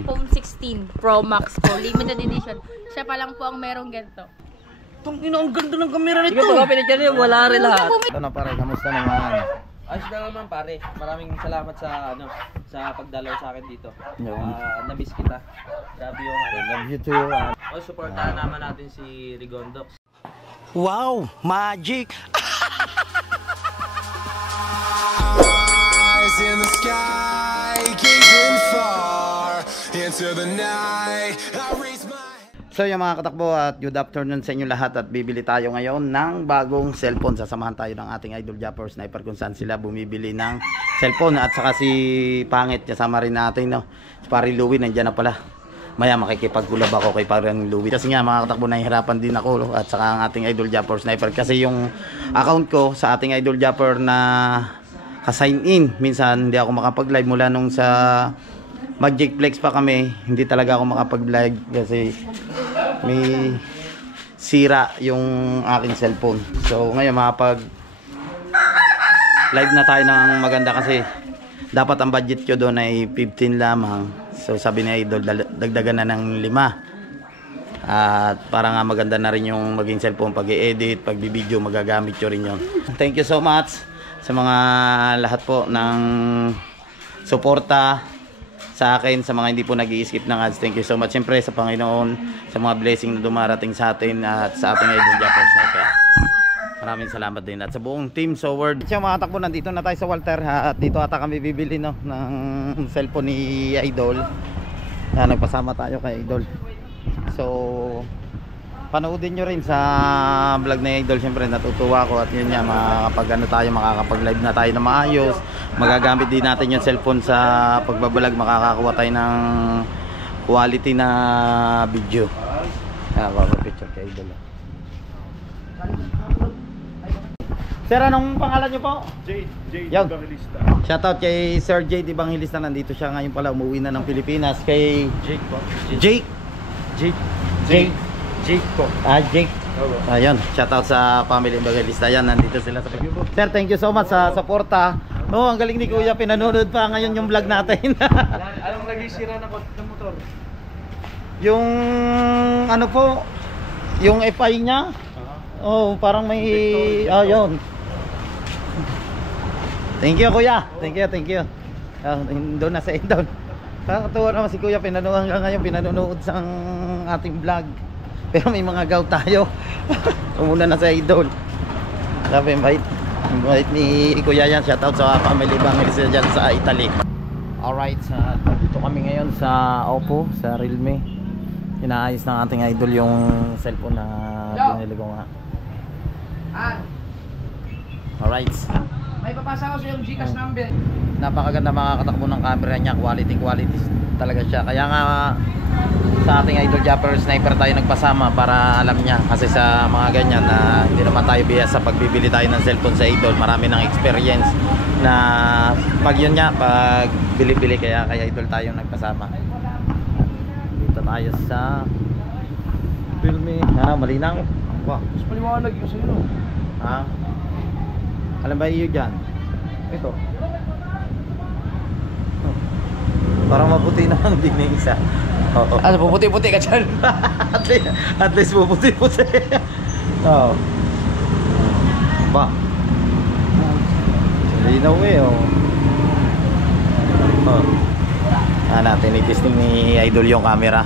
iPhone 16 Pro Max po, limited edition. Siya pa lang po ang merong ganito. Itong ina, ang ganda ng kamera nito. Ikaw pag pinicture niyo, wala rin lahat. Ano pare, kamusta naman? Ayos na naman pare. Maraming salamat sa sa pagdalaw sa akin dito. Na-miss kita. Grabe yung Love you too. supportahan naman natin si Rigondox. Wow, magic. Eyes in the sky, gazing far into the night. I raise my. So yung mga katakbo at good afternoon sa inyo lahat at bibili tayo ngayon ng bagong cellphone. Sasamahan tayo ng ating idol Japper Sniper kung saan sila bumibili ng cellphone at saka si Pangit kasama rin natin, no? Si Pari Louie nandiyan na pala. Maya makikipagkulab ako kay Pari Louie kasi nga mga katakbo nahihirapan din ako, no? At saka ang ating idol Japper Sniper kasi yung account ko sa ating idol Japper na ka-sign in, minsan hindi ako makapag-live mula nung sa Magic Flex pa kami, hindi talaga ako makapag-live kasi may sira yung aking cellphone. So ngayon makapag live na tayo ng maganda kasi dapat ang budget ko doon ay 15 lamang. So sabi ni Idol dagdagan na ng 5 at para nga maganda na rin yung maging cellphone pag i-edit, pag i-video magagamit ko rin yun. Thank you so much sa mga lahat po ng suporta sa akin, sa mga hindi po nag-i-skip ng ads. Thank you so much siyempre sa Panginoon, sa mga blessing na dumarating sa atin at sa ating idol Japper Sniper. Maraming salamat din at sa buong team So Word. So mga takbo, nandito na tayo sa Walter at dito ata kami bibili, no, ng cellphone ni Idol. Nagpasama tayo kay Idol. So panoodin nyo rin sa vlog na Idol. Siyempre natutuwa ko at yun nga, makakapag live na tayo na maayos. Magagamit din natin yung cellphone sa pagbabalag, makakakuha tayo ng quality na video. Picture kay Idol. Sir, anong pangalan nyo po? Jade Evangelista. Shoutout kay Sir Jade Evangelista. Nandito siya ngayon pala, umuwi na ng Pilipinas. Kay Jake po. Jake po. Jake. Ayun, shoutout sa family Evangelista. Yan, nandito sila sa pag-view. Sir, thank you so much sa suporta. Ang galing ni Kuya, pinanonood pa ngayon yung vlog natin. Anong nagisira ng motor? Yung ano po, yung FI niya. Parang may yun. Thank you Kuya. Thank you. Doon na sa down. Nakakatuwa naman si Kuya, pinanood hanggang ngayon, pinanonood sa ating vlog. Pero may mga gaw tayo. Umuna na sa idol. Sabi, invite ni Kuya yan. Shoutout sa family Evangelista dyan sa Italy. Alright, dito kami ngayon sa Oppo, sa Realme. Inaayos ng ating idol yung cellphone na binili ko nga. Alright. May papasa ko sa yung Gcash number. Napakaganda mga katakbo ng camera niya. Quality talaga siya. Kaya nga sa ating idol Japper Sniper tayo nagpasama para alam niya. Kasi sa mga ganyan na hindi naman tayo bihas sa pagbibili tayo ng cellphone sa idol. Marami ng experience na pag yun nga, pag bili-bili, kaya idol tayo nagpasama. Dito tayo sa Realme. Malinaw. Wow. Mas paliwanag yun sa'yo. Alam ba iyo dyan? Ito. Parang maputi naman din yung isa. Puputi-puti ka dyan. At least puputi-puti. Ba? Linaw natin i-testing ni Idol yung camera.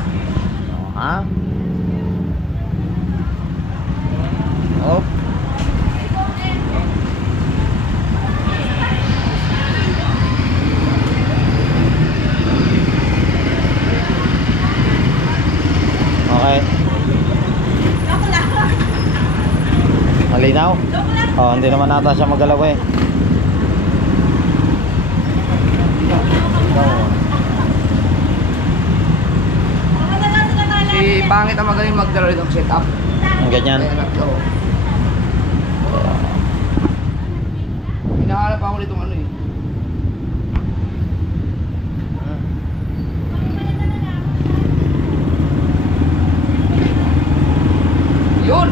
Okay. Malinaw? Hindi naman nata siya magalaw eh. Si Pangit ang magaling magdala ng setup. Ang ganyan. Hinahanap ako nitong ano eh. Yun!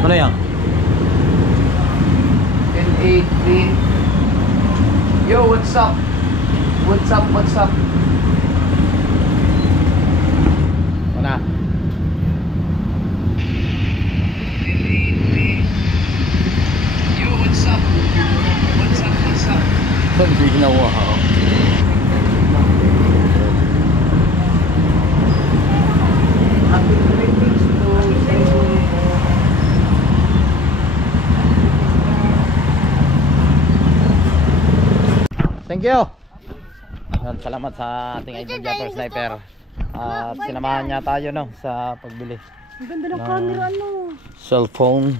Ano yan? 1083. Yo, what's up? What's up? you. Yan, salamat sa ating Idol Japper Sniper. At sinamahan niya tayo no sa pagbili. Ang ganda ng camera, ano? Cellphone.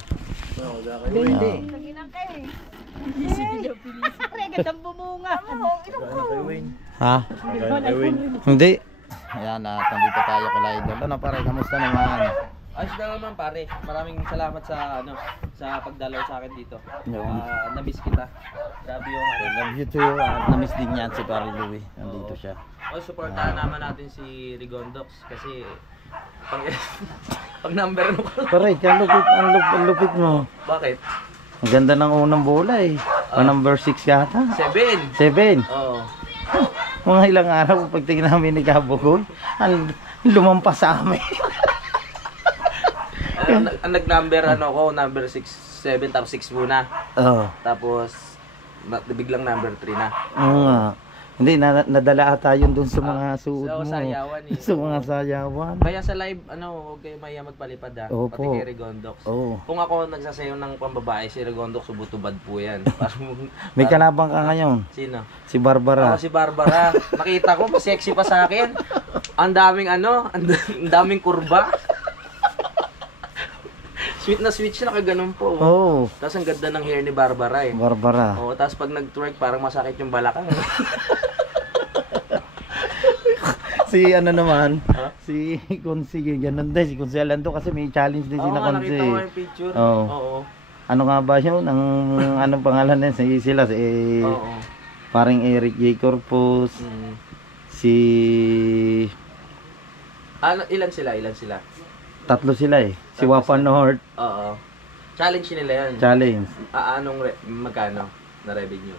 Gandang bumunga. Ha? Hindi. Ayan, at nandito tayo kay Idol. Ano pare, kamusta naman? Ayos na naman pare. Maraming salamat sa sa pagdalaw sa akin dito. Na-miss kita. Grabe yung Love you too. At na-miss din yan si Pare Louie. Nandito siya. Supportahan naman natin si Rigondox kasi pag number ano ko. Pare, ang lupit mo. Bakit? Ang ganda ng unang bola eh. Number 6 yata. 7. 7. Oo. Mga ilang araw pag tingin namin ni Gabogoy, ang lumampas sa amin. Ang nag-number ko, number 6, 7 tapos 6 muna. Oo. Tapos biglang number 3 na. Oo nga. Hindi, nadala ata yun dun sa mga suot mo. Sa sayawan eh. Sa mga sayawan. Kaya sa live, huwag kayo maya magpalipad Opo. pati kay Rigondox. Oo. Kung ako nagsasayaw ng pambabae, si Rigondox subutubad po yan. May kalabang ka ngayon. Sino? Si Barbara. Ako si Barbara. Nakita ko, mas sexy pa sa akin. Ang daming ang daming kurba. Sweet na sweet siya, nakaganon po. Oo. Tapos ang ganda ng hair ni Barbara eh. Barbara. Oo, tapos pag nag-twerk, parang masakit yung balakang. Si ano naman, Ha? si Konsi, ganun din. Si Konsi Alando kasi may challenge din Oo sila nga, Konsi. nakita ko yung picture. Oo. Oo. Ano nga ba yun? Ang anong pangalan na yun? Sila, Oo. paring Eric J. Corpus, Mm. si... Ilan sila? Tatlo sila eh. Si Wapa North, Oo. Challenge nila yan. challenge, Magkano na revenue?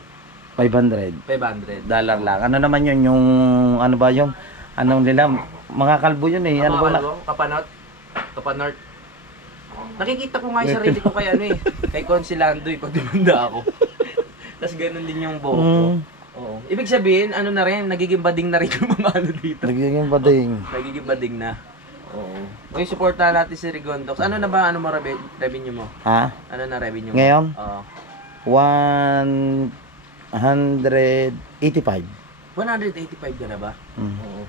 500. $500. Dollar lang. Ano naman yun? Yung, ano ba yun? Anong nila? Mga kalbo yun eh. Ano ba na? Kapanort. Nakikita ko nga yung sarili ko kay kay Consilando pag dumanda ako. Tapos ganun din yung buhok ko. Oo. Ibig sabihin, na rin, nagiging bading na rin yung mga dito. Nagiging bading. Nagiging bading na. Oo. Uy, supportahan natin si Rigondox. Ano na ba, mo revenue mo? Ha? Ano na revenue mo? Ngayon? Oo. 185. 185 ka na ba? Mm. Oo.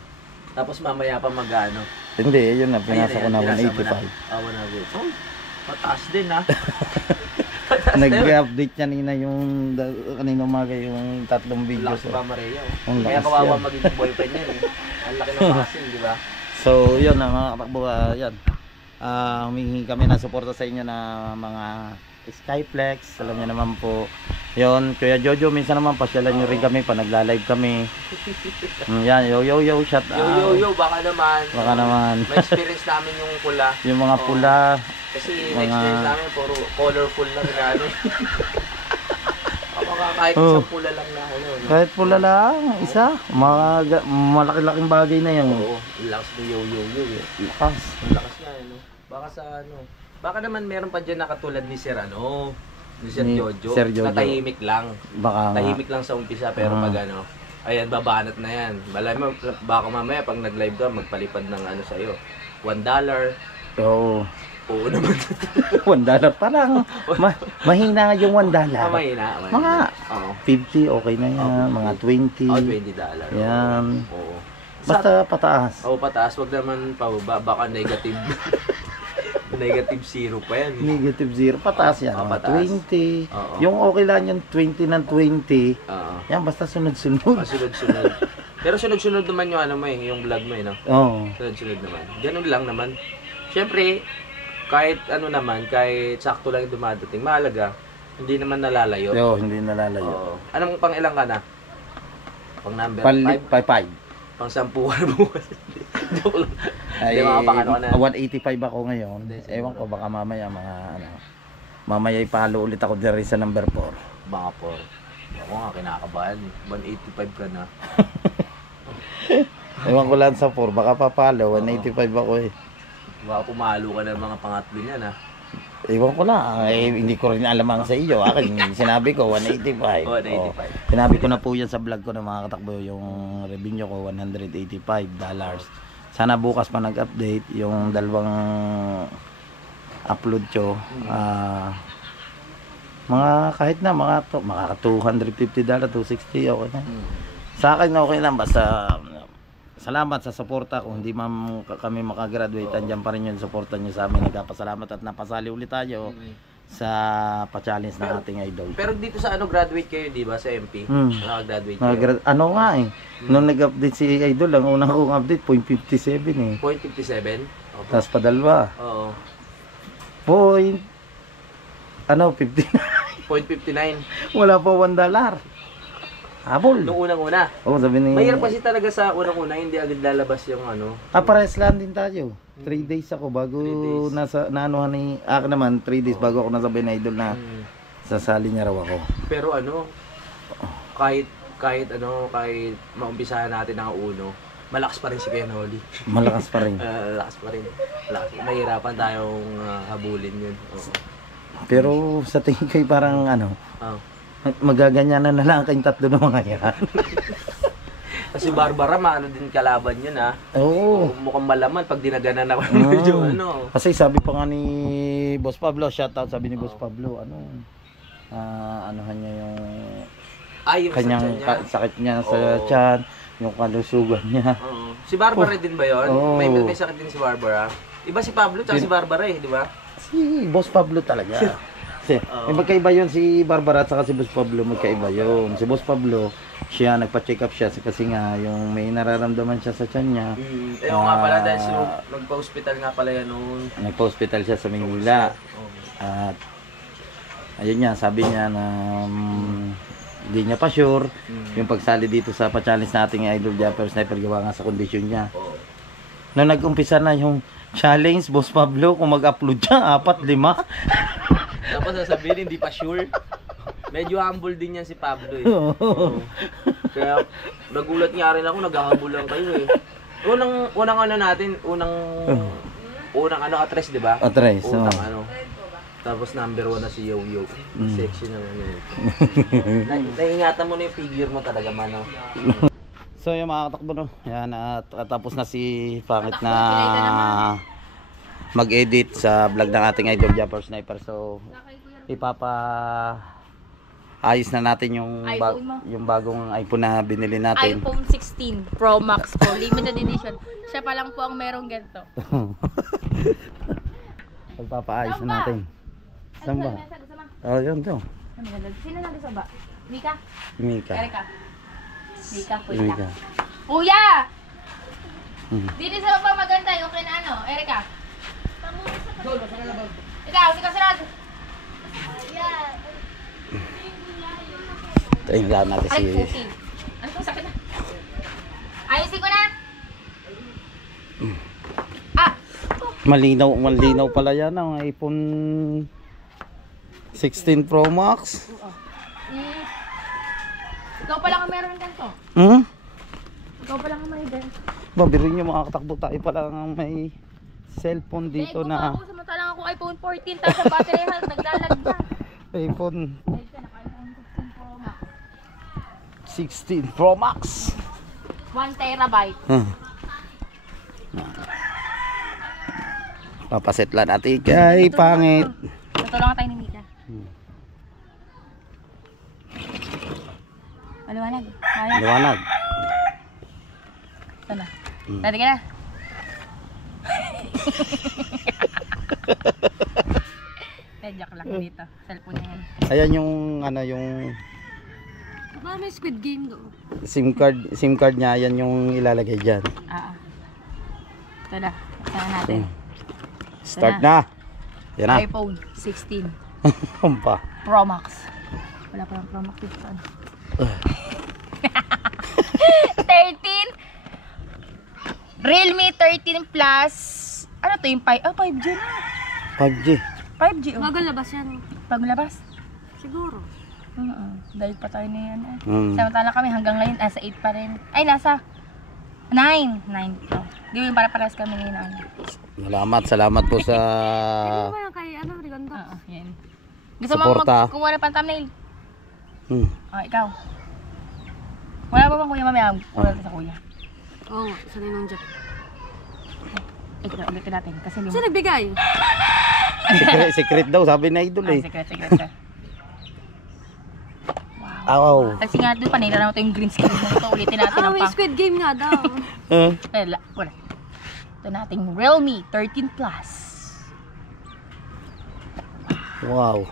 Tapos mamaya pa mag-ano? Hindi, yun na. Pinasa ko na pinasa mo 185. 100. Oh, pataas din ha. Pataas na yun. Nag-update kanina yung kanina umaga yung tatlong videos. Lakas ba Maria? Ang Kaya lakas kawawa yan. maging boyfriend yan eh. Ang laki ng muscle, di ba? So, yun na mga katakbo, yan. Humingi kami ng suporta sa inyo na mga Skyflex. Alam niyo naman po. Yun, Kuya Jojo, minsan naman pasyalan nyo rin kami pa nagla-live kami. Yan, yo, shout out. Yo, baka naman. Baka naman. Ma-experience namin yung pula. Yung mga pula. Kasi Mga- na-experience namin, puro colorful lang na ano. Kahit Oh. isang pula lang na ano. No? Kahit pula lang, isa. Malaki-laking bagay na yan. Oo, ang lakas ng yo. Lakas. Ang lakas nga, ano. Baka sa ano. Baka naman meron pa dyan na katulad ni Sir ni Sir Ni Jojo. Sir Jojo. Na tahimik lang. Baka nga. Tahimik lang sa umpisa, pero pag ano, ayan, babanat na yan. Malay mo, baka mamaya pag nag-live ka, magpalipad ng ano sa'yo. $1. Oo. Oo naman. $1 pa lang. Mahina nga yung $1. Mahina. Mga Oo. 50, okay na yan. Mga 20. Oh, $20. Yan. Oo. Basta pataas. Oo, pataas. Wag naman pababa. Baka negative. Negative 0 pa yan. Negative 0. Pataas yan. Oo, Mga pataas. 20. Oo. Yung okay lang yung 20 ng 20. Oo. Yan, basta sunod-sunod. Sunod-sunod. Pero sunod-sunod naman yung ano mo yung vlog mo no? Oo. Sunod-sunod naman. Ganun lang naman. Siyempre, kahit ano naman, kahit sakto lang yung dumadating, mahalaga, hindi naman nalalayo. Yo, hindi nalalayo. Oo. Anong pang ilang ka na? Pang number 5? 5. Pang 10 bukas. Joke lang. Ay, Di mga pang ano ka na? 185 ako ngayon. Ewan ko, baka mamaya mga ano. Mamaya ipalo ulit ako diri sa number 4. Mga 4. Ako nga, kinakabahan. 185 ka na. Ewan ko lang sa 4, baka papalo. 185 ako eh. Baka pumalo ka ng mga pangatlo niyan ha. Ewan ko lang, hindi ko rin alam ang sa iyo. Akin, sinabi ko 185. 185. Oh, sinabi ko na po yan sa vlog ko ng mga katakbo, yung revenue ko $185. Sana bukas pa nag-update yung dalawang upload ko. Mga kahit na mga $250, $260 okay na. Sa akin okay lang basta salamat sa suporta. Kung hindi man kami makagraduate, andyan pa rin yung suporta nyo sa amin. Nagpapasalamat at napasali ulit tayo sa pa-challenge ng ating idol. Pero dito sa graduate kayo, di ba? Sa MP? Nakagraduate kayo. Ano nga eh. Nung nag-update si idol, ang unang kong update, 0.57 eh. 0.57? Tapos padalwa. Oo. 59. 0.59. Wala pa $1. Habol. Nung unang-una. Oo, sabi ni... Mahirap kasi talaga sa unang-una, hindi agad lalabas yung ano. Parehas lang din tayo. 3 days ako bago 3 days. naanuhan ni... Ako naman, 3 days bago ako nasabi na idol na sasali niya raw ako. Pero kahit maumpisahan natin ang uno, malakas pa rin si Kuya Noli. Malakas pa rin. Malakas pa rin. Mahirapan tayong habulin yun. Oo. Pero sa tingin ko parang magaganyanan na lang kayong tatlo ng mga yan. Kasi Barbara, maano din kalaban yun Oo. Mukhang malaman pag dinaganan ako. Medyo Kasi sabi pa nga ni Boss Pablo, shoutout sabi ni Boss Pablo, anuhan niya yung yung kanyang sakit niya sa tiyan, yung kalusugan niya. Si Barbara din ba yun? Oo. May sakit din si Barbara. Iba si Pablo tsaka si Barbara di ba? Si Boss Pablo talaga. Magkaiba yun si Barbara at saka si Boss Pablo, magkaiba yun. Si Boss Pablo, siya nagpa-check up siya kasi nga yung may nararamdaman siya sa tiyan niya. Nga pala dahil nagpa-hospital nga pala yan noon. Nagpa-hospital siya sa Maynila. At ayun nga, sabi niya na hindi niya pa sure yung pagsali dito sa pa-challenge nating Idol Japper Sniper gawa nga sa kondisyon niya. Nung nag-umpisa na yung challenge, Boss Pablo, kung mag-upload siya, 4-5. Tapos sasabihin, hindi pa sure. Medyo humble din yan si Pablo eh. Kaya nagulat nga rin ako, naghahabol lang kayo eh. Unang atres, di ba? Atres, Tapos number 1 na si Yo-Yo. Sexy naman yun. Naingatan mo na yung figure mo talaga, mano. So yung mga katakbo no, yan at tapos na si Pangit na mag-edit sa vlog ng ating Idol Japper Sniper. So ayos na natin yung bagong iPhone na binili natin. iPhone 16 Pro Max po, limited edition. Siya pa lang po ang merong ganito. Pagpapaayos na natin. Saan ba? Yun to. Sino nandun sa ba? Mika? Mika. Erika? Mika, Kuya. Kuya! Dito sa baba maganda yung kina Erika? Ikaw, si Kasrad. Tingnan lang natin si... Ano po sakit na? Ayusin ko na! Malinaw pala yan ang iPhone 16 Pro Max. Ikaw pala ang meron ganito. Ikaw pala ang may ganito. Babirin nyo mga katakbo tayo pala ang may cellphone dito na... Samantalang ako iPhone 14 tapos ang battery health naglalag na. iPhone 16 Pro Max. 1 terabyte. Papaset lang natin kay Pangit. Tutulungan tayo ni Mika. Maliwanag. Liwanag. Ito na. Ready ka na? Joke lang dito. Cellphone niya yan. Ayan yung yung Ba, may Squid Game doon. SIM card niya, yan yung ilalagay diyan. Ito na. Saan natin? Start na. Yan na. iPhone 16 Kumpa. Pro Max. Wala pa lang Pro Max dito. 13 Realme 13 Plus. Ano to yung 5G na. 5G. 5G oh. Bago labas yan. Bago labas? Siguro. Dahil pa tayo na yan eh. Samantala kami hanggang ngayon nasa 8 pa rin. Ay nasa 9 to. Di mo yung para-parehas kami ngayon. Salamat po sa Ano ba yung kay Rigondo? Yan. Gusto mo Suporta. kumuha na pang thumbnail? Ikaw. Wala pa bang kuya mamaya? Wala sa kuya. Oo, sanay nang dyan. Ito, ulitin natin. Kasi Sino nagbigay? secret daw, sabi na idol eh. Secret. Aw. Kasi nga doon, panira na ito yung green screen na ito. Ulitin natin ang May Squid Game nga daw. Wala. Ito nating Realme 13 Plus. Wow.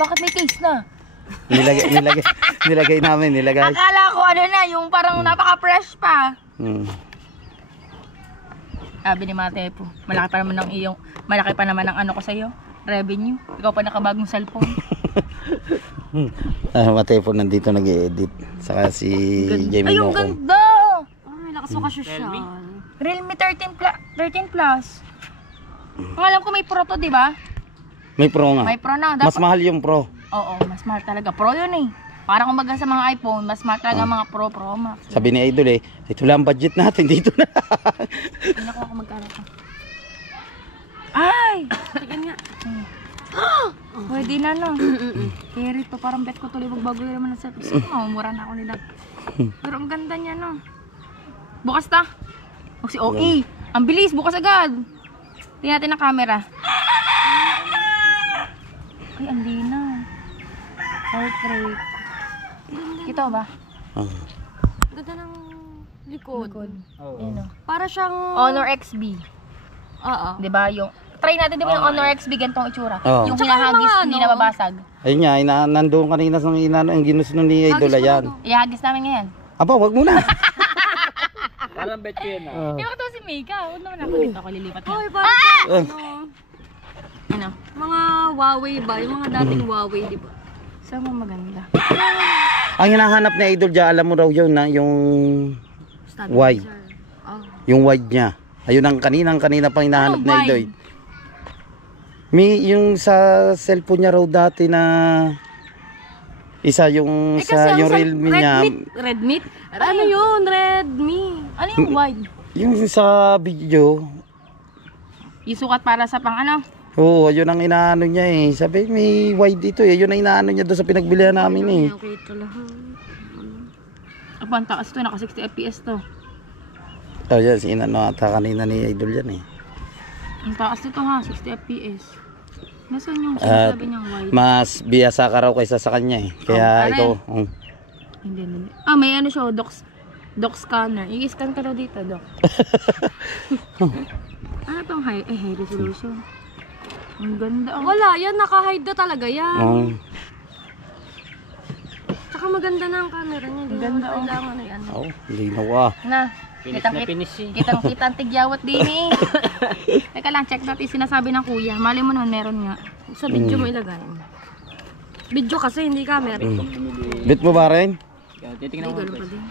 Bakit may case na? Nilagay namin. Akala ko ano na, yung parang napaka-fresh pa. Sabi ni Mate po, malaki pa naman ang ano ko sa'yo, revenue. Ikaw pa nakabagong cellphone. Mate po nandito nag-i-edit. Saka si Jamie Ay, yung Noko. ganda! Ay, lakas mo kasosyal. Realme 13 Plus. Ang alam ko may Pro to, di ba? May Pro nga. May Pro na. Mas mahal yung Pro. Oo, mas mahal talaga. Pro yun eh. Parang kumbaga sa mga iPhone, mas mahal talaga mga Pro Max. Sabi ni Idol ito lang budget natin dito na. Hindi na ako magkano to. Ay! Tingnan nga. Pwede na no. Kaya rito, parang bet ko tuloy bago yun naman sa so, mura na ako nila. Pero ang ganda niya no. Bukas ta. O si OE. Ang bilis, bukas agad. Tingnan natin ang camera. Ay, ang linaw. Heart rate. Kita ba? Ganda ng likod. Yun o. Para siyang... Honor XB. Oo. Diba yung... Try natin diba yung Honor XB ganitong itsura? Oo. Yung Tsaka yung hinahagis, mga hindi ano, nababasag. Ayun nga, nandoon kanina sa ang ginusto ni Idol yan. Ihagis namin ngayon. Aba, wag muna. Parang bet ko yun Yung ito si Mika. Huwag naman ako dito. Ako lilipat na. Hoy, para Ano? mga Huawei ba? Yung mga dating Huawei, di ba? Saan mo maganda? Ang hinahanap ni Idol dyan, alam mo raw yun na, yung wide. Oh. Yung wide niya. Ayun ang kanina pang hinahanap Anong ni wide? Idol. Yung sa cellphone niya raw dati na isa yung sa yung Realme niya. Redmi? Ano yun? Redmi. Ano yung wide? Yung sa video. Yung sukat para sa pang ano? Oo, ayun ang inaano niya eh. Sabi may wide dito eh. Yun ang inaano niya doon sa pinagbilihan namin eh. Okay, ito lahat. Ang pantakas to, naka 60 fps to. Oh, yan, inano ata kanina ni Idol yan eh. Ang taas nito ha, 60 fps. Nasaan yung At sinasabi niyang wide? mas biyasa ka raw kaysa sa kanya eh. Kaya pare. ikaw, Hindi. May ano siya, doc scanner. I-scan ka daw dito, doc. Ano tong high resolution? Ang ganda. Wala, yan. Naka-hide na talaga yan. oh, Tsaka maganda na ang camera niya. Hindi Ganda, naman kailangan na yan. oh, linaw ah. Na, kitang tigyawan din eh. Teka lang, check natin yung sinasabi ng kuya. Mali mo naman, meron nga. Sa video mo ilagay. Video kasi, hindi camera. Bit mo ba rin? Hindi, ganun pa din.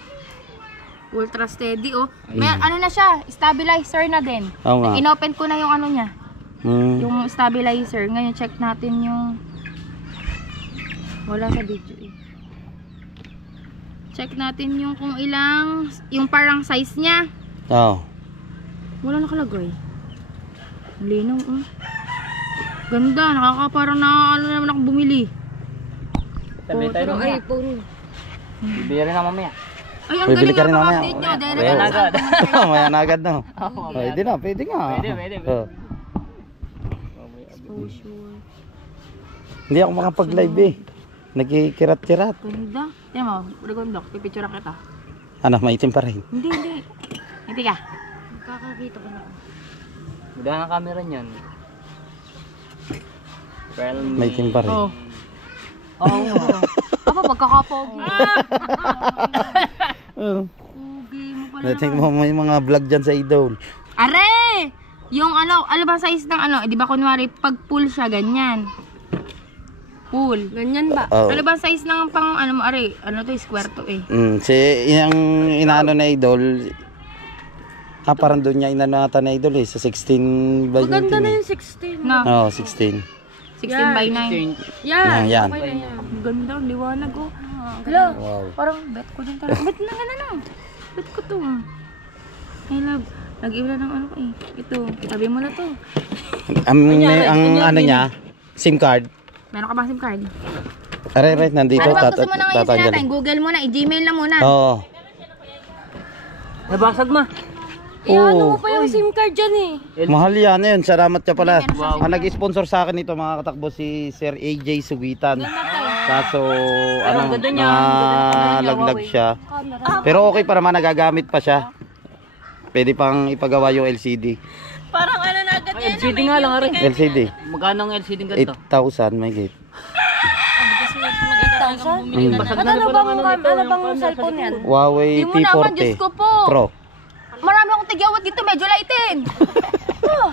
Ultra steady oh. May ano na siya, stabilizer na din. Oo nga. Inopen ko na yung ano niya. Hmm. Yung stabilizer. Ngayon check natin yung wala sa video eh. Check natin yung kung ilang yung parang size niya. Oh. Wala nakalagay. Linaw oh. Ganda, parang na ano naman ako bumili. Sabi tayo Pero mamaya. iPhone. Bibili rin na mamaya. Ay, ang Bibili galing ka rin nga mamaya. update nyo. Dahil Well, nagkakasabi. Maya na agad na. Pwede na, pwede nga. Pwede. Oh. Hindi ako makapag-live eh. Nagkikirat-kirat. Ganda. Yan mo, Rigondok, pipicture kita. Ano, maitim pa rin. Hindi. Hindi ka. Kakakita ko na. Maganda ang camera niyan. Realme. Maitim pa rin. Oh. Apa, pagkakapogi. Pogi mo pala. Nating mo may mga vlog dyan sa Idol. Are! Yung ano ba size ng ano, di ba kunwari pag full siya, ganyan. Full. Ganyan ba? Oh. Ano ba size ng pang ano mo, are? Ano to, square to eh. Si yung inaano na Idol. Parang doon niya inano ata na Idol eh. Sa 16 by 19. Maganda na yung 16. No, Oo, 16. 16 by 9. Yan. Yan. Okay na yan. Ang ganda, ang liwanag oh. Hello, Wow. parang bet ko din talaga. Bet na gano'n. Bet ko to. I love. Nag-iwala ng ano ko eh. Ito, sabi mo na to. Ang ano niya, SIM card. Meron ka ba SIM card? Aray, nandito. Ano ba gusto mo na ngayon tatanggalin. natin? Google mo na, i-Gmail na muna. Oo. Nabasag ma. Ano mo pa yung SIM card dyan eh. Mahal yan. Salamat ka pala. Ang nag-sponsor sa akin ito mga katakbo si Sir AJ Sugitan. Ganda to. Kaso, laglag siya. Pero okay pa naman, nagagamit pa siya. Pwede pang ipagawa yung LCD. Parang ano na agad yan. LCD nga lang rin. LCD. Magkano ang LCD ganito? 8,000 may gate. 8,000? Ano bang cellphone yan? Huawei Di mo naman, P40 Diyos ko po. Pro. Marami akong tigyawat dito, medyo lightin. Oh.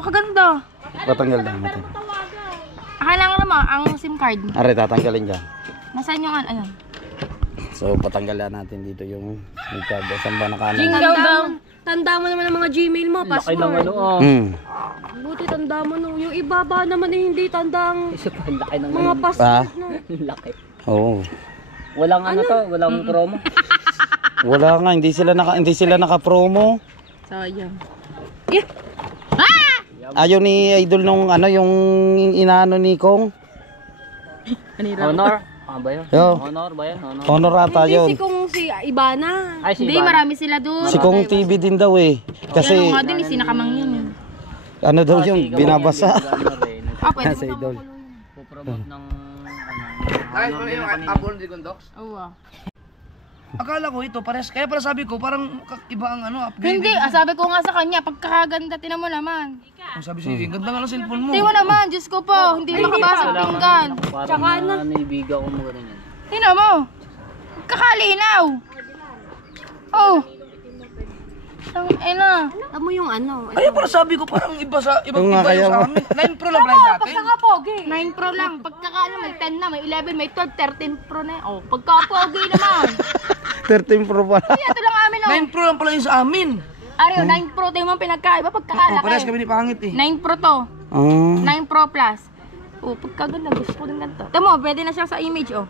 Makaganda. Patanggal lang natin. Kailangan naman ang SIM card. Are, tatanggalin dyan. Nasaan yung ayun? So, patanggalan natin dito yung may card. Saan ba nakaano? Tanda mo naman ang mga Gmail mo, password. Buti tanda mo no. Yung ibaba naman hindi tandang mga password no. Laki. Oo. Walang ano to, walang promo. Wala nga, hindi sila naka-promo. Sayang. Ayaw ni Idol nung yung inaano ni Kong. Honor? Ano ba yun? Yo. Honor ba yan? Honor. Honor ata Hindi yun. si kung si Ibana. Ay, si Hindi, Ivan. marami sila doon. Si Kong TV din daw eh. Kasi Kasi ano nga din, sinakamang yun. ano daw yung binabasa. Ah, pwede Sa mo Idol. Pupromote ng Ay, ano yung Apple Dragon Dogs? Oo. Akala ko ito, kaya pala sabi ko, parang iba ang upgrade. Hindi, sabi ko nga sa kanya, pagkakaganda, tinan mo naman. Ang sabi siya, ganda nga ng cellphone mo. Tinan mo naman, Diyos ko po, hindi makabasag pinggan. Parang naibigan ko mo ganun yan. Tinan mo, kakalinaw. Oh. Ang ina. Alam mo yung ano. Kaya pala sabi ko, parang iba Oo nga, kaya sa amin. 9 Pro lang pala sa atin. Pagkakapogi. 9 Pro lang, pagkakala may 10 na, may 11, may 12, 13 Pro na. Oh, pagkapogi naman. 13 Pro pa. Kaya ito lang amin, oh. 9 Pro lang pala yun sa amin. Ariyo, 9 Pro, tayo mga pinagkaiba, pagkakala Oo, parehas kami ni Pangit eh. 9 Pro to. Ah. 9 Pro Plus. Oh, pagkaganda, gusto ko din ganito. Tama mo, pwede na siya sa image, oh.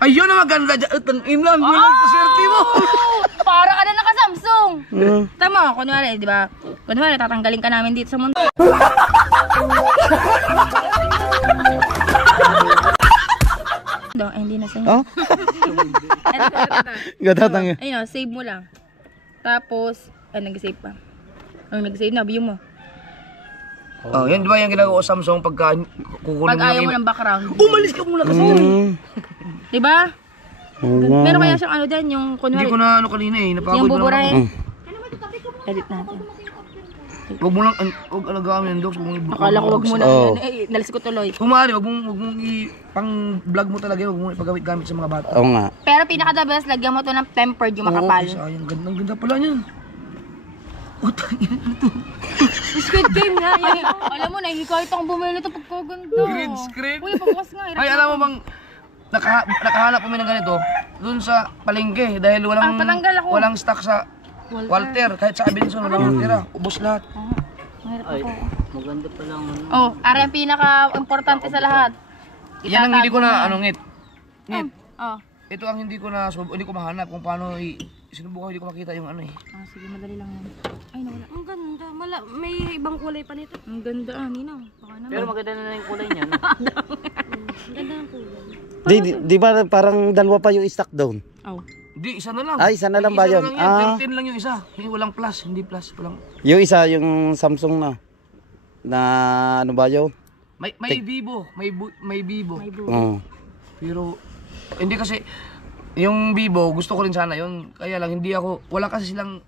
Ayun ang maganda dyan. Itang imlan, bulag ko swerte mo. Para ka na naka-Samsung. Mm. Tama, kunwari, di ba? Kunwari, tatanggalin ka namin dito sa mundo. Ay, hindi na sa'yo. Oh? Gatatang. Ayun, save mo lang. Tapos, nag-save pa. Nag-save na, view mo. Oh, yan di ba yung ginagawa ko sa Samsung pagka kukunin Pag ayaw mo ng background. Umalis ka muna kasi. Di ba? Oo nga. Meron kaya siyang ano din, yung Hindi kunwari, ko na kanina eh, napagod yung mo lang. buburahin. Edit natin. Huwag mo lang, huwag alagaan mo yung dogs, huwag mong Akala ko wag mo na, Oo. nalis ko tuloy. Kung maaari, huwag mong pang-vlog mo talaga yun, huwag mong ipagamit-gamit sa mga bata. Oo nga. Pero pinaka-the best, lagyan mo to ng tempered, yung makapal. Oo, sayang, ganda pala niyan. Utang ina to. Squid Game nga, yan. Alam mo, nahihikayot akong bumili nito pagkaganda. Green screen? Uy, pagbukas nga. Ay, alam mo bang, nakahanap kami ng ganito, dun sa palengke, dahil patanggal ako. walang stock sa Walter, kahit sa Abenson, walang matira, ubos lahat. Ay, maganda pa lang. Oh, ari ang pinaka-importante sa lahat. Yan ang hindi ko na, ngit. Oh. Ito ang hindi ko mahanap kung paano sinubukan, hindi ko makita yung ano eh. Ah, sige, madali lang yan. Ay, nawala. Ang ganda. May ibang kulay pa nito. Ang ganda, Ninaw. Baka naman. Pero maganda na yung kulay niya. No? Ang ganda ng kulay. Di ba parang dalawa pa yung stock down? Oh. Hindi, isa na lang. Ay, isa na lang ba yun? Isa na lang Ah. 13 lang yung isa. Walang plus, hindi plus. Walang... Yung isa, yung Samsung na ano ba yun? May Vivo, may Vivo. Oo. Pero hindi kasi yung Vivo gusto ko rin sana yun. Kaya lang hindi ako, wala kasi silang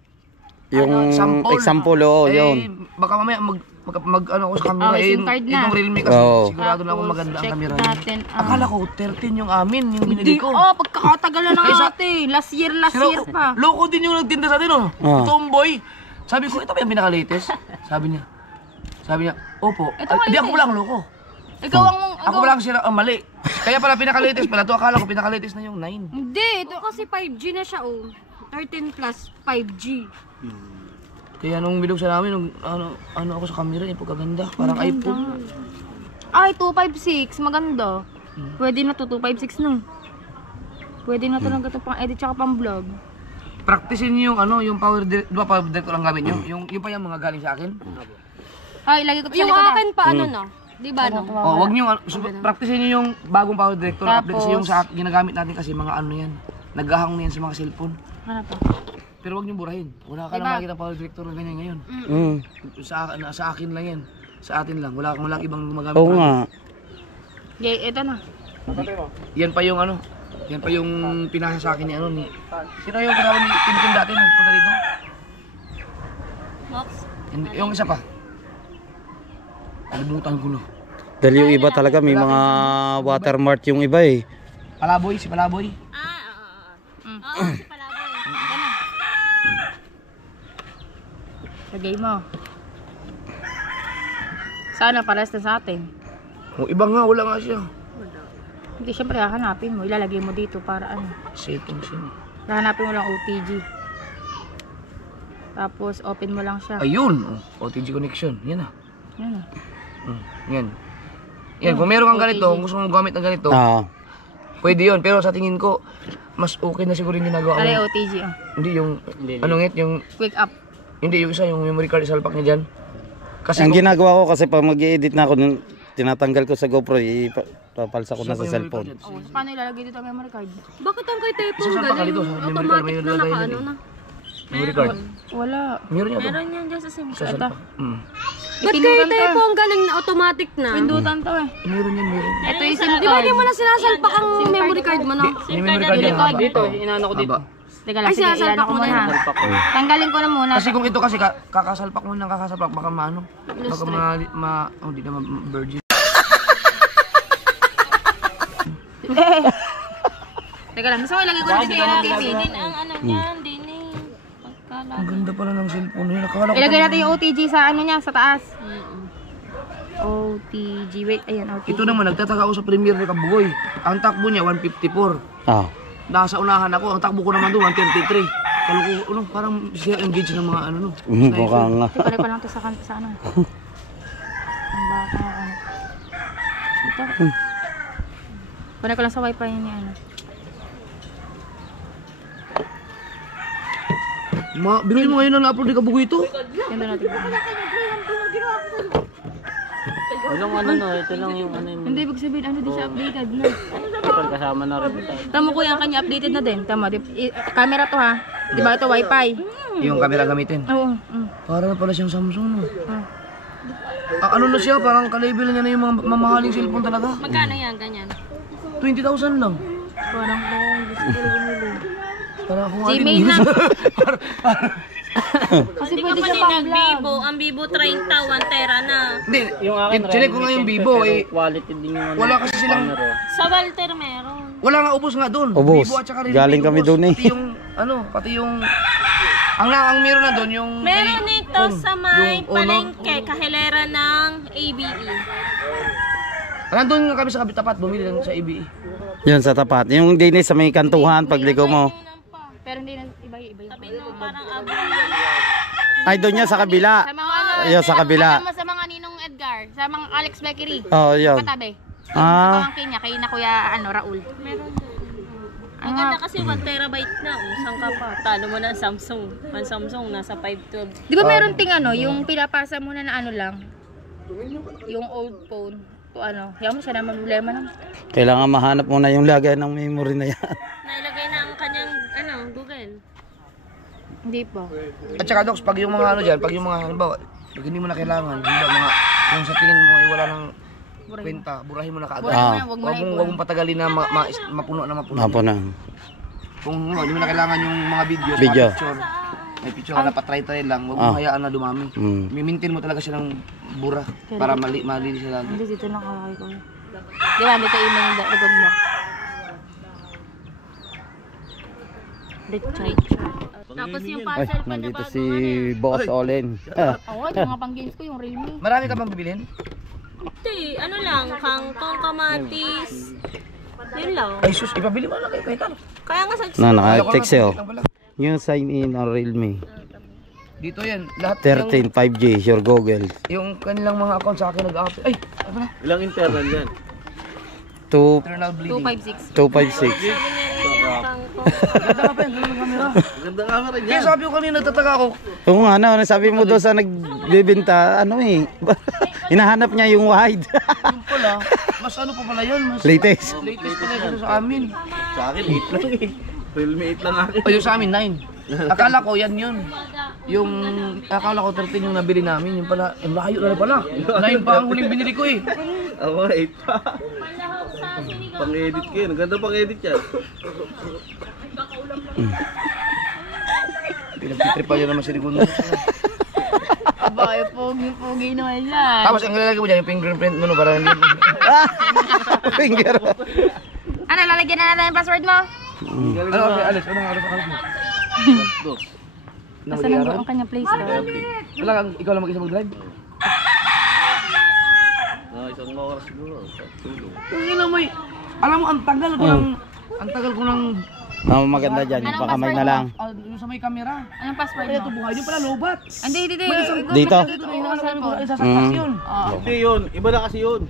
Yung sample. example, oo, yun. Baka mamaya mag ako sa camera. SIM card na. Itong Realme kasi Oo. sigurado na ako maganda ang check camera. natin. Akala ko 13 yung amin, yung binili ko. Oh, pagkakatagal na Kaysa- natin. Last year Pero, pa. loko din yung nagtinda sa atin, oh. Ah. Tomboy. Sabi ko, ito ba yung pinaka-latest? Sabi niya, opo. Ito Ay, ang di ako latest. lang loko. Ikaw ang... Ako ba lang sila, mali. Kaya pala pinaka-latest pala to. Akala ko pinaka-latest na yung 9. Hindi, ito. Ito kasi 5G na siya oh. 13 plus 5G. Kaya nung binuksan namin, nung ano ako sa camera, pagkaganda. Parang iPhone. Ay, 256. Maganda. Pwede na to, 256 no. Pwede na talaga to pang edit tsaka pang vlog. Practicein niyo yung yung power direct, di ba power direct lang gamit niyo? Yung pa yung mga galing sa akin. Ay, lagi ko to sa Yung likod. akin pa ano no? Di ba no? Oh, wag niyo practicein niyo yung bagong power director update kasi yung sa ginagamit natin kasi mga ano yan. Naghahang na yan sa mga cellphone. Ano pa? Pero wag niyo burahin. Wala ka lang makikita power director na ganyan ngayon. Sa akin lang yan. Sa atin lang. Wala ibang gumagamit. Oo nga. Ito na. Yan pa yung ano. Yan pa yung pinasa sa akin ni ano ni. Sino yung kasama ni Tintin dati nung punta dito? Mox. Yung isa pa. Kalimutan ko na. Dahil yung iba talaga may mga watermark yung iba eh. Palaboy, si Palaboy. Oo, si Palaboy. Lagay mo. Sana pares na sa atin. O iba nga, wala nga siya. Hindi, syempre hahanapin mo. Ilalagay mo dito para ano. Settings yun. Hahanapin mo lang OTG. Tapos open mo lang siya. Ayun! OTG connection. Yan na. Yan na. Yan. Yan, kung meron kang ganito, kung gusto mong gamit ng ganito, pwede yun. Pero sa tingin ko, mas okay na siguro yung ginagawa Alay mo. OTG oh. Hindi yung, ano ngit, yung, Quick up. hindi yung isa, yung memory card isalpak niya dyan. Kasi Ang kung- ginagawa ko kasi pag mag-i-edit na ako, tinatanggal ko sa GoPro, ipapalsa ko na sa cellphone. Oh, paano ilalagay dito ang memory card? Bakit ang kay Tepo Isa-salpak ka galing? dito sa memory card, Automatic may na nilagay naka na ano din. na. memory card. Wala. Meron niya to. Meron yan dyan sa SIM card. Ito. Ba't kay Tepo ang galing na automatic na? Pindutan to eh. Meron yan, meron. Ito yung SIM Di ba card. di mo na sinasalpak ang memory card mo, no? May memory card yan. haba. Dito, inaano ko dito. Teka lang, Ay, sige, sinasalpak ilan ko mo na muna. yan. Tanggalin ko na muna. Kasi kung ito kasi, kakasalpak mo ng kakasalpak, baka maano. Baka oh, di naman virgin. Teka lang, gusto ko ilagay ko na dito yung OTG. Din ang ano niyan, din eh. Pagkala. Ang ganda pala ng cellphone niya. Nakakala ko Ilagay natin yung OTG sa ano niya, sa taas. OTG, wait, ayan OTG. ito naman, nagtataka ako sa Premiere ni Kabugoy. Ang takbo niya, 154. Nasa unahan ako, ang takbo ko naman doon, 133. Kalo ko, ano, parang siya engage ng mga ano, no. Mukha nga. Pare ko lang to sa ano. Ang baka ako. Ito. Pare ko lang sa wifi niya ano. Binili mo ngayon na na-upload ni Kabugoy ito? Yan doon natin. Walang ano no, ito lang yung ano yung Hindi, ibig sabihin, ano din siya updated na. kasama na rin tayo. Tama ko yan, kanya updated na din. Tama, camera to ha. Di ba ito wifi? Yung camera gamitin. Oo. Para na pala siyang Samsung, no. Ano na siya, parang kalabel niya na yung mga mamahaling cellphone talaga. Magkano yan, ganyan? 20,000 lang. Parang kung gusto ko bumili. Para kung Gmail na. Kasi pwede siya pang vlog. Vivo, ang Vivo 30, 1 tera na. Hindi, Yung akin, chinek ko nga yung Vivo, eh. quality din yung ano. Wala kasi silang, Sa Walter meron. wala nga ubos nga doon. Ubos. Vivo at saka Realme, Galing kami ubos. doon eh. Pati yung, ano, pati yung, ang meron na doon yung, Meron kay nito On. sa may Yung Ono. palengke, kahilera ng ABE. Nandun nga kami sa kabitapat, bumili lang sa ABE. Yun sa tapat. Yung dinis sa may kantuhan, pagliko mo. Pero hindi na iba yung Sabi nung parang abo. Ay, doon niya sa kabila. Sa mga ano, Ayun, sa kabila. alam mo sa mga Ninong Edgar, sa mga Alex Bakery. Oo, yun. Katabi. Sa pamangkin niya, kay na Kuya Raul. Meron. Maganda kasi 1 terabyte na. Usang ka pa. Talo mo na ang Samsung. Ang Samsung nasa 512. Di ba meron ting ano, yung pinapasa mo na ano lang, yung old phone. O ano, yaman mo siya naman problema lang. Kailangan mahanap mo na yung lagay ng memory na yan. Nailagay na ang kanyang Google. Hindi pa. At saka Docs, pag yung mga ano dyan, pag yung mga, halimbawa, pag hindi mo na kailangan, hindi ba mga, yung sa tingin mo ay wala nang kwenta, burahin mo na kaagad. Burahin mo na, huwag mo na Huwag mong patagalin na mapuno na mapuno. Apo na. Kung hindi mo na kailangan yung mga videos, Video. mga picture, may picture ka na patry-try lang, huwag mo hayaan na dumami. Mimintin mo talaga siya ng bura para mali siya lagi. Hindi, dito lang kakay ko. Di ba, dito email yung record mo. Tapos yung Ay, puzzle pa na nandito bago si Boss Olin. Oo, yung mga pang games ko, yung Realme. Marami ka bang bibilhin? Hindi, ano lang, kangkong, kamatis. Yun lang. Ay sus, ipabili mo lang kay Tano. Kaya nga sa Na, naka-text siya. New sign in on Realme. Dito yan, lahat 13 5G, your Google. yung kanilang mga account sa akin nag-update. Ay, ano na? Ilang internal yan? 2 Eternal bleeding. 256. 256. yung kangkong. Ganda ka pa yan, ganda ng camera. Ganda camera Kaya sabi ko kanina, nagtataka ako. Oo nga, ano sabi mo doon sa nagbebenta, ano eh, hinahanap niya yung wide. Yung pala, mas ano pa pala yun, mas Latest. latest pala yun sa amin. Sa akin 8 lang eh. Realme 8 lang akin. O yung sa amin, 9. Akala ko yan yun. Yung, akala ko 13 yung nabili namin, yung pala, ang layo na pala. 9 pa ang huling binili ko eh. Wait pa. Pang-edit kayo. Ang ganda pang-edit yan. Pinagtitripa yun naman si Rigundo. Aba, pogi naman yan. Tapos ang lalagay mo dyan, yung fingerprint mo no, para hindi. Finger. Ano, lalagyan na natin yung password mo? Ano, okay, alis. Anong alis mo? Basta nandoon ang kanyang place daw. Wala kang, ikaw lang mag-isa mag-drive? Isang oras siguro. Hindi lang may, alam mo, ang tagal ko ng, Maganda dyan, yung pakamay na lang. yung sa may camera. Anong password Kaya mo? ito buhay, di pala lobat. Hindi. Dito? Dito na hinahanap namin kung sasaktas yun. Hindi yun. Iba na kasi yun.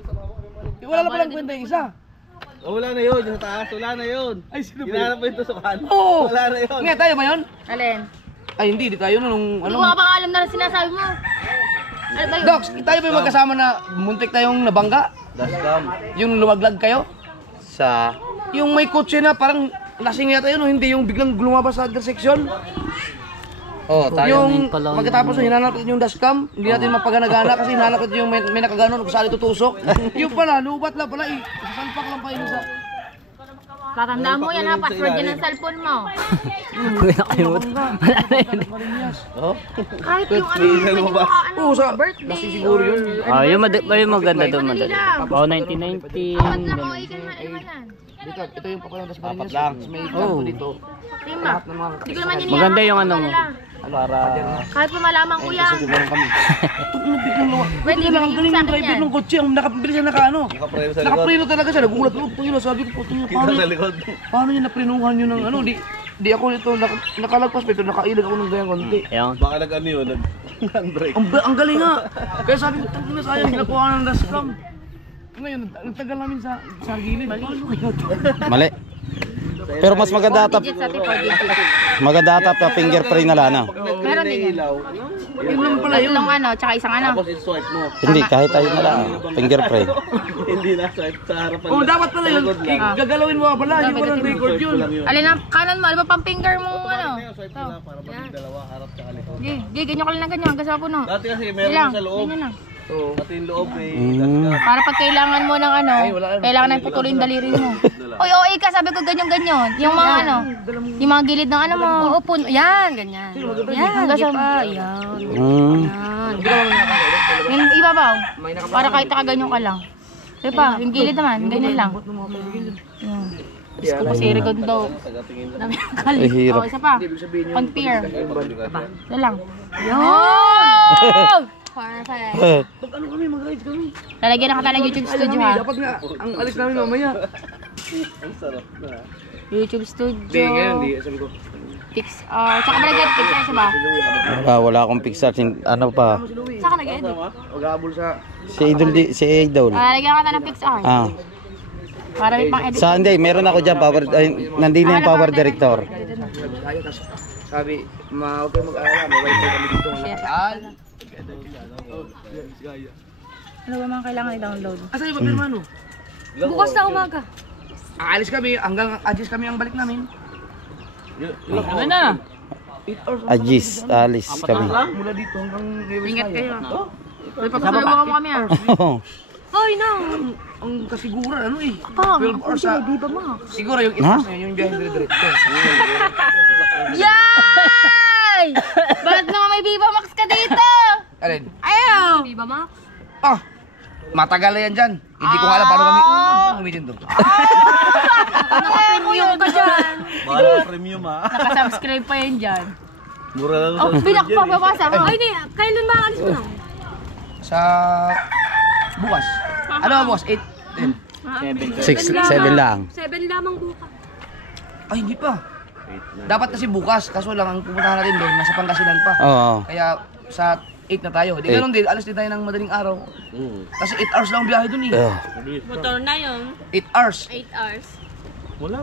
Wala na palang kwenta yung isa. Wala na yun. Yung sa taas. Wala na yun. Ay, sino ba Hinahanap mo yung tusukan. Oo! Wala na yun. Nga, tayo ba yun? Alin? Ay, hindi tayo nung Hindi ko pa alam na sinasabi mo. Ano ba yun? Docs, tayo ba yung magkasama na muntik tayong nabangga? Dashcam. Yung lumaglag kayo? Sa... Yung may kotse na parang lasing yata yun, o hindi yung biglang lumabas sa intersection? Yung pagkatapos hinanap natin yung dashcam, hindi natin mapagana-gana kasi hinanap natin yung may nakagano, nagkasali tutusok. Yung pala, lubat lang pala, sasalpak lang pa yun sa... Tatandaan mo yan ha, password yan ng cellphone mo. Kahit yung Oo, sa birthday. lasing siguro yun. Yung maganda doon, madali. Oo, 1919. Apat lang o, ikan na yan. Ito yung papalang das Marinas. Tapos may kanto dito. Lima. Hindi ko naman yun Maganda yung ano mo. Kahit pa malaman ko yan. Pwede Hindi lang, ang galing sa ng akin driver yan. ng kotse, ang nakapili siya nakaano. Nakapreno sa likod. Nakapreno talaga siya, nagulat ko. Ito yun, sabi ko, puto yun, Kita sa likod. paano niya naprenuhan yun ng ano, di ako nito, nakalagpas pa ito, nakailag ako ng gayang konti. Ayun. Baka nag-ano yun. Nag-break. Ang galing nga. Kaya sabi ko, tangin na sayang, ginakuha ng dashcam. Ngayon, nagtagal namin sa gilid. Mali. Pero mas maganda ata, Digit sa tipo, digit. maganda ata pa fingerprint na lana. Meron din yan. Yun lang pala yun. Tatlong ano, tsaka isang ano. Tapos i-swipe mo. Hindi, kahit tayo na lang. Fingerprint. Hindi na swipe sa harapan. Oh, dapat pala yun. Sa likod lang. Gagalawin mo pala, yung walang record yun. Alin ang kanan mo, alin ba pang finger mo ano? Swipe mo lang para maging dalawa, harap tsaka likod. Ganyan ko lang na ganyan, hanggang sa puno. Dati kasi Hindi meron lang, sa loob. ganyan lang. Pati yung loob may dashcam. Para pag kailangan mo ng ano, kailangan ng putulin yung daliri mo. Oy, OA ka, sabi ko ganyan-ganyan. Yung mga ano, yung mga gilid ng ano mo, upon, yan, ganyan. Yan, hanggang sa, yan. Yung ibabaw, para kahit nakaganyan ka lang. Diba, yung gilid naman, ganyan lang. Yan. Diyos ko kasi Regondo. Ay, hirap. Oh, isa pa. Pag-peer. Isa lang. Yun! Perfect. Pag ano kami, mag-rides kami. Lalagyan na kita ng YouTube studio ha. Dapat nga, ang alis namin mamaya. YouTube Hindi, ngayon, studio. sabi ko. Pixar. Tsaka ba nag-edit Pixar siya ba? Wala akong Pixar. Ano pa? Saka nag-edit? Mag-aabol sa... Si Idol. Lalagyan kita ng Pixar. Ah. Para may pang-edit. Hindi, meron ako dyan. Nandito yung power director. Sabi, huwag kayo mag-alala, may wifi kami dito. Ano ba mga kailangan i-download? Asa yung papel mano? Bukas na umaga. Aalis kami, hanggang adjust kami ang balik namin. Ano na? 8 hours. Ajis, alis kami. Mula dito hanggang... Ingat kayo. May papasalubong mo kami ah. Hoy, na. Ang kasiguran, ano eh. 12 hours sa... Di ba ma? Siguro yung 8 hours na yun, yung biyahe dire-diretso. Yay! Bakit naman may Viva Max ka dito? Alin? Ayaw! Di ba ma? Ah! Matagal na yan dyan. Hindi ko nga alam paano kami gamitin to. Naka-premium ka dyan. Mahal ang premium ha. Naka-subscribe pa yan dyan. Mura lang Oh, binak pa, babasa mo. Ay, di. Kailan ba alis mo na? Sa... bukas. Ano ba bukas? 8? 7 lang. 7 lamang bukas. Ay, hindi pa. Dapat kasi bukas. Kaso lang, ang pupuntahan natin doon, nasa Pangasinan pa. Oo. Kaya sa 8 na tayo. Di ganun din, alas din tayo ng madaling araw. Kasi 8 hours lang ang biyahe doon eh. Motor na yun. 8 hours. 8 hours.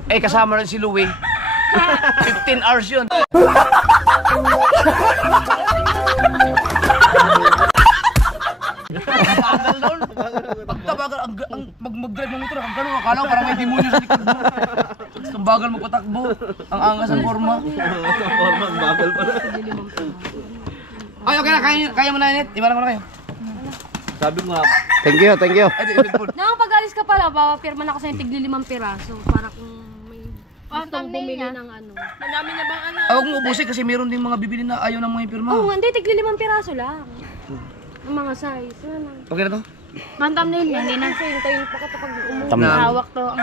Eh, kasama rin si Louie. 15 hours yun. Bagal doon. Pagkabagal, mag-drive ng motor, ang gano'n, akala ko parang may demonyo sa likod mo. Ang bagal magpatakbo, ang angas ng forma. Forma, ang bagal pala. Ay, okay na, kaya mo na, Inet. Ibalan ko na kayo. Sabi mo nga, Thank you, thank you. Nakapag-alis ka pala, papapirma na ako sa'yo tigli 5 piraso para kung may gustong bumili ng ano. Madami na bang ano? Ako kung ubusin kasi meron din mga bibili na ayaw ng mga pirma. Oo, hindi, tigli 5 piraso lang. Ang mga size. Ano? Okay na to? Ang thumbnail yan, hindi na. Kasi hintayin pa kita pag umuwi. Thumbnail. Hawak to. Ang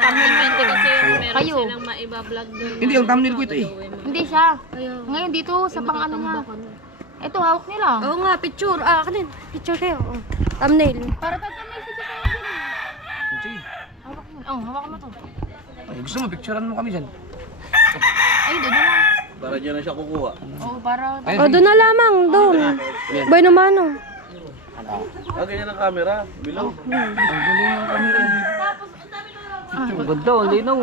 thumbnail yan kasi meron Kayo. silang maiba-vlog doon. Hindi, ang thumbnail ko ito eh. Hindi siya. Ngayon dito sa pang ano niya. Ito, hawak nila. Oo nga, picture. Ah, kanin. Picture kayo. Oh. Thumbnail. Para thumbnail siya sa Sige. hawak mo. Oh, hawak mo to. Ay, gusto mo, picturean mo kami dyan. Ay, doon na. para dyan na siya kukuha. Oh, para... Oh, doon na lamang. Doon. Boy naman, oh. Ah, ganyan ang camera. Bilaw. Ang ganda, ang linaw.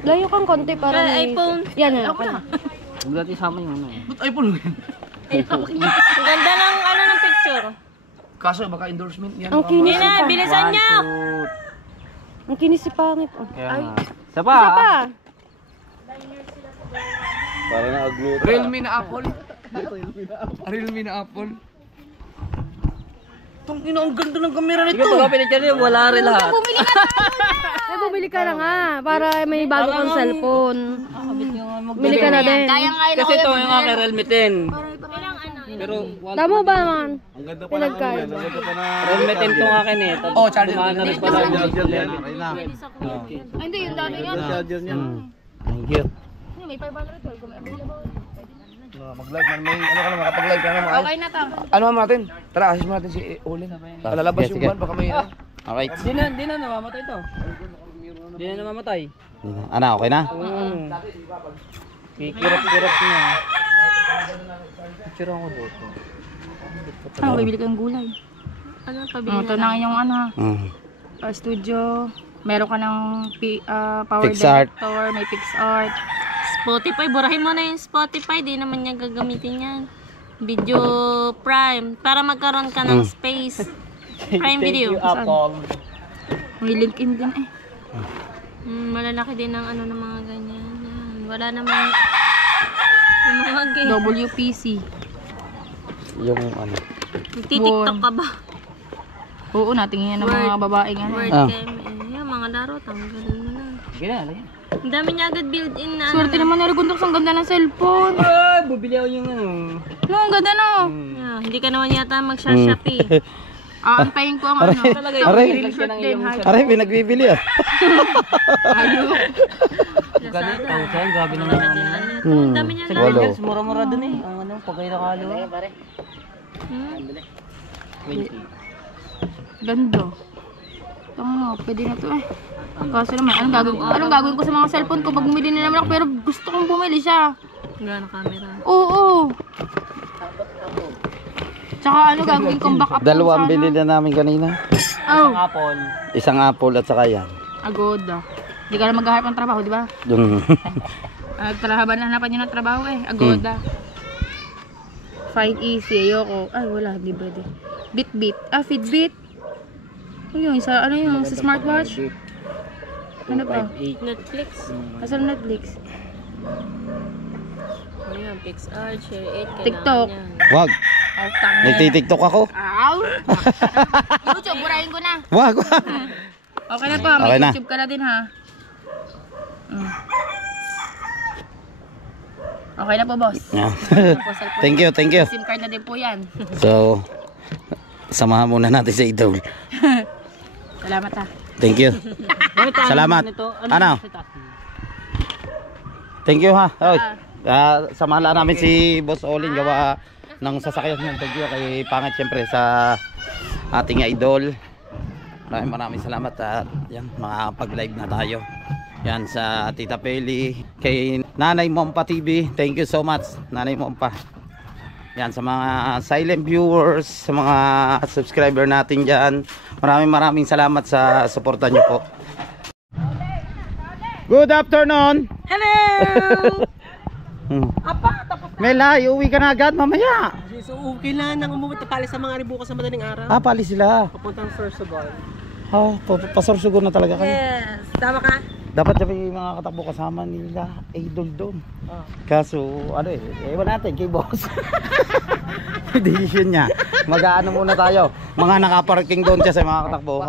Layo kang konti para may... iPhone. Yan, yan. Okay na. Huwag natin isama yung ano. Ba't iPhone mo yan? Ang ganda ng ano ng picture. Kaso, baka endorsement yan. Ang kinis Na, pa. bilisan niya. Ang kinis si pangit. Oh. Ay. Isa pa. Isa pa. Para na-agluta. Realme na Apple. Realme na Apple. Tong ina, ang ganda ng kamera nito. Ikaw pag pinicture niyo, wala rin lahat. Ay, bumili ka na nga. Para may bago kang cellphone. Bumili ka na din. Kaya-kaya na Kasi ito yung aking Realme 10. Pero Tama ba naman? Ang ganda pa na ano yan. Ang ganda pa na... Realme 10 itong akin eh. Oh, charger. Kumana rin pala. Charger yan. Ay, hindi, yung dati yan. Charger niya. Thank you. May 500 kung available. Mag-live na, may ano ka na, makapag-live ka na mga. Okay na to. Ano mo natin? Tara, assist mo natin si Olin. Lalabas yung buwan, baka may ano. Okay. Di na namamatay ito. Di na namamatay. Ano, okay na? Kikirap-kirap niya. Picture ako dito. Ano, bibili kang gulay. Ano, pabili na. Ito na yung ano, studio. Meron ka ng power PixArt. director, may PixArt. Spotify, burahin mo na yung Spotify. Di naman niya gagamitin yan. Video Prime. Para magkaroon ka ng space. Prime Video. Thank you, Apple. May LinkedIn din eh. Malalaki din ang ano ng mga ganyan. Yan. Wala namang yung mga game. WPC. Yung ano. Nagtitiktok ka ba? Oo, natingin yan ng mga babaeng ano. Word Ah. game. Yung mga laro, tanggalin mo na. Gina, lagyan. Ang dami niya agad built-in na. Swerte naman na Rigundox. Ang ganda ng cellphone. Ay, bubili ako yung ano. No, ang ganda no. Yeah, hindi ka naman yata mag-shopee. Aantayin ko ang ano. Talaga yung Aray. grill short din. Aray, pinagbibili ah. Galit ang sa'yo, grabe naman ang ano. Ang dami niya Sa lang. Walo. Gingers, mura-mura dun eh. Ang ano, pag kayo nakalo. 20. Ganda. Tama, pwede na to eh. Kaso naman, anong gagawin ko sa mga cellphone ko pag bumili na naman ako pero gusto kong bumili siya. Gana camera. Oo. Tsaka ano gagawin kong backup. Dalawang bili na namin kanina. Oh, Apple. Isang apple at saka yan. Agoda. Hindi ka na maghahanap ng trabaho, di ba? Yung Trahaban na hanapan nyo ng trabaho eh. Agoda. Find easy. Ayoko. Ay, wala. Di pwede. Bitbit. Fitbit. Ano yun? Sa, ano yun? Sa smartwatch? Ano pa? Netflix. Asan Netflix? Ano yan? PixArt, Share 8. TikTok. wag. Nagtitiktok ako. Ow! YouTube, burahin ko na. Wag. Okay na pa. May Okay na. YouTube ka na din ha. Okay na po, boss. Thank you, thank you. SIM card na din po yan. So, samahan muna natin sa idol. Salamat ha. Thank you. Salamat. Ano? Thank you ha. Oy. Samahan lang namin si Boss Olin gawa ng sasakyan niyan. Thank you kay Pangit siyempre sa ating idol. Maraming salamat at yan, makapag-live na tayo. Yan sa Tita Peli, kay Nanay Mompa TV. Thank you so much, Nanay Mompa. Yan sa mga silent viewers, sa mga subscriber natin dyan. Maraming salamat sa suporta nyo po. Good afternoon. Hello! Mela, iuwi ka na agad mamaya. So, okay na nang umuwi pala sa mga ribukas sa madaling araw. Pali sila. Papuntang Sorsogon. Pasorsugon na talaga kayo. Yes. Tama ka? Dapat yung mga katakbo kasama nila idol doon. Kaso, ano ewan natin kay boss. Decision niya. Mag-aano muna tayo. Mga nakaparking doon kasi mga katakbo.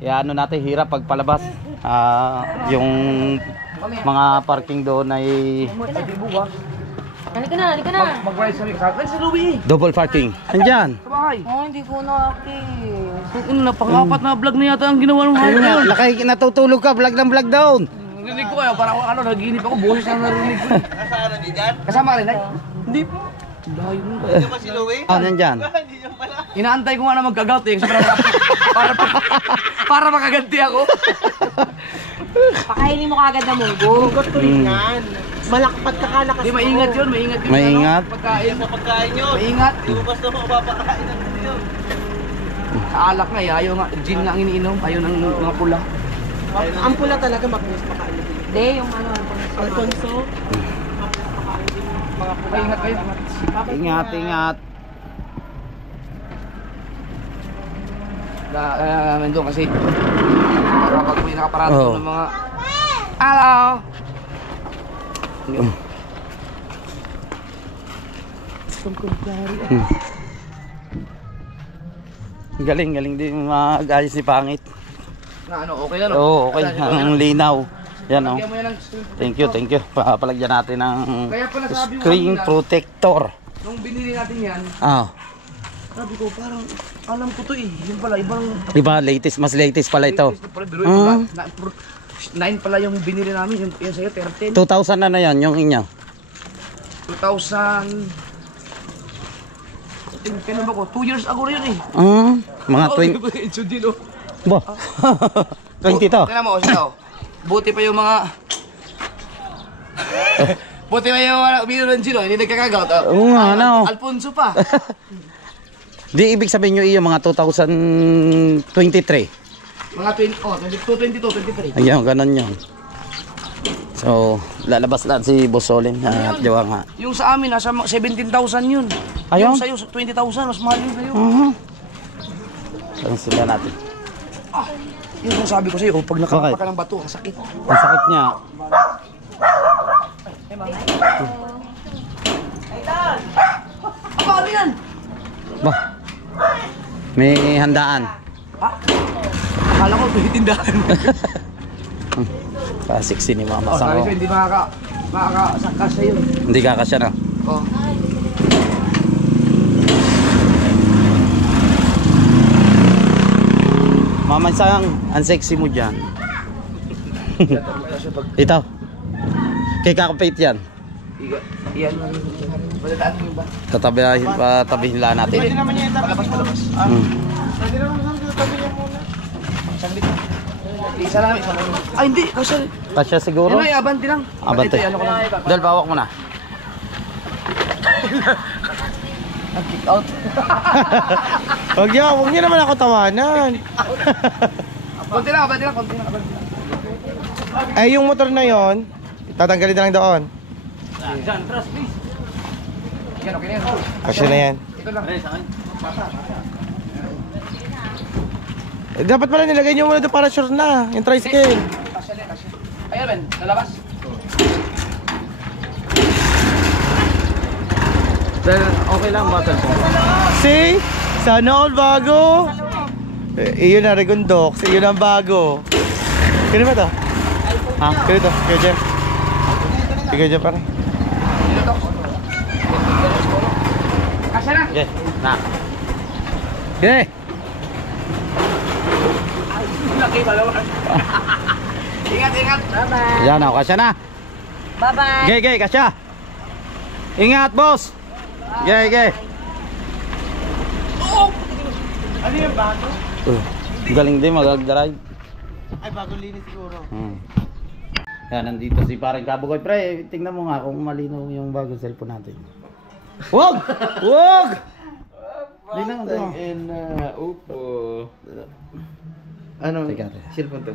Ano natin, hirap pagpalabas. Yung mga parking doon ay Halika na, halika na. Mag-rise kami kasama. Si Louie! double parking. Andyan. Sa bahay. Oh, hindi ko nakaki. Napang-apat na vlog na yata ang ginawa ng Ayun hayop nga, yun. natutulog ka, vlog ng vlog down. Narinig ko kaya, parang naginip ako, boses na narinig ko. Kasama rin dyan? Kasama rin, ay? Hindi po. Layo mo. Hindi ba si Louie? Nandyan. Hindi niya pala. Inaantay ko nga na mag-gout eh. Para makaganti ako. Pakainin mo kagad na munggo. Hugot ko rin yan. Malakpat ka ka Hindi, maingat yun, maingat yun. Maingat. Pagkain. Sa pagkain yun. Maingat. Hindi mo basta mapapakain ng yun. Sa alak nga eh, ayaw nga, gin nga ang iniinom, ayaw ng mga pula. Ang pula talaga mabilis makain. Hindi, yung ano, Alfonso. Maingat kayo. Ingat, ingat. Nandun kasi kapag may nakaparado Oh. ng mga hello. Galing, galing din mag-ayos ni Pangit. Na ano, okay na no? Oo, okay. Ang linaw. Yan o. Lagyan mo yan ng Thank you, thank you. Papalagyan natin ng Kaya pala sabi mo screen kanina, protector. nung binili natin yan, sabi ko parang alam ko to eh. Yung pala, ibang Iba, latest, mas latest pala ito. pala, biro ito ba? 9 pala yung binili namin, yung sa'yo, 13. 2,000 na na yan, yung inyo. 2000. Kailan ba ko? 2 years ago na yun eh. Mga Oo, 20. di ba, Enzo Dino? Ba? 20 to. Tingnan mo, siya oh. Buti pa yung mga buti pa yung mga uminom ng gin, oh, hindi nagkakagout. Oo nga, ano. Alfonso pa. Di ibig sabihin nyo iyo mga 2023. Mga 22, 23. Ayun, ganun yun. So, lalabas lang si Boss Solin at Jawa nga. Yung sa amin, nasa 17,000 yun. Ayun? Yung sa'yo, 20,000, mas mahal yun sa'yo. Saan sila natin? Yun ang sabi ko sa'yo, pag nakakapa Bakit? ka ng bato, ang sakit. Ang sakit niya. Apa, ano yan? Bah, may handaan. Akala ko, tindahan. Sexy ni Mama Oh, sabi Sang. ko, hindi makakasakas sa'yo. Hindi kakasya na. Oh. Mama Sang, ang sexy mo dyan. Ito. Kay kakapit yan. Iyan. Madadaan mo ba? Tatabihin lang natin. Pwede naman yan. Palabas. Pwede naman sa tabi niya muna. Saglit. Isa lang. Ay, hindi. Kasi, Kasya siguro? ano abanti lang. Abante. Ito, ano ko lang. Dal, bawak mo na. Kick out. Huwag niyo naman ako tawanan. Konti lang, abanti lang. Ay, yung motor na yon, tatanggalin na lang doon. John, trust please. Yan, okay na yan. Kasi na yan. Ito lang. Dapat pala nilagay niyo muna doon para sure na. Yung tricycle. Kasya. Ayan, Ben. Lalabas. Okay lang, bottle po. See? Sana all bago. Iyon na, Regundok. Iyon ang bago. Kano ba to? Ha? Kano to? Kaya Jem? Kaya Jem pare. Kasya na. Okay, na. Okay. Laki palawan. Ingat. Bye-bye. Yan o, kasya na. Bye-bye. Gay, kasya. Ingat, boss. Gay. Ano yung bago? Galing din mag-drive. Ay, bagong linis siguro. Yan, nandito si parang Kabugoy. Pre, tingnan mo nga kung malinaw yung bagong cellphone natin. Wag! Linaw to. Upo. Ano? Teka. Cellphone to.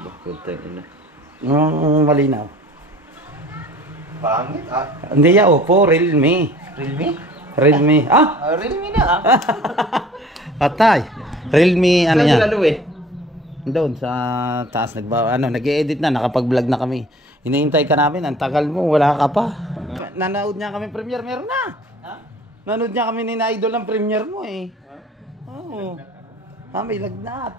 Bakit ina. Malinaw. Pangit ah. Hindi ya, Oppo, Realme. Realme. Realme na Patay. Realme, ano yan? Lalo eh. Doon sa taas nag-e-edit na, nakapag-vlog na kami. Hinihintay ka namin, ang tagal mo, wala ka pa. Nanood niya kami premiere, meron na. Nanood niya kami ni na-idol ang premiere mo eh. Oo. May lagnat.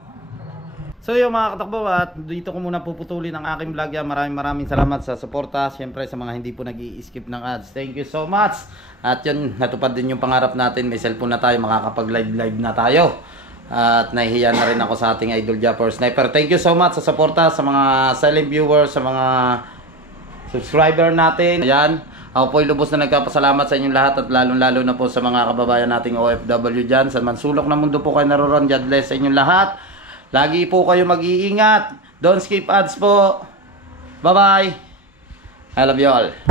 So yung mga katakbo, at dito ko muna puputulin ang aking vlog. Maraming salamat sa suporta. Siyempre sa mga hindi po nag-i-skip ng ads. Thank you so much. At yun, natupad din yung pangarap natin. May cellphone na tayo, makakapag-live na tayo. At nahihiya na rin ako sa ating idol Japper Sniper. Thank you so much sa suporta, sa mga silent viewers, sa mga subscriber natin. Ayan, ako po lubos na nagpapasalamat sa inyong lahat at lalong-lalo na po sa mga kababayan nating OFW dyan. Sa mansulok ng mundo po kayo naroon. God bless sa inyong lahat. Lagi po kayo mag-iingat. Don't skip ads po. Bye-bye. I love you all.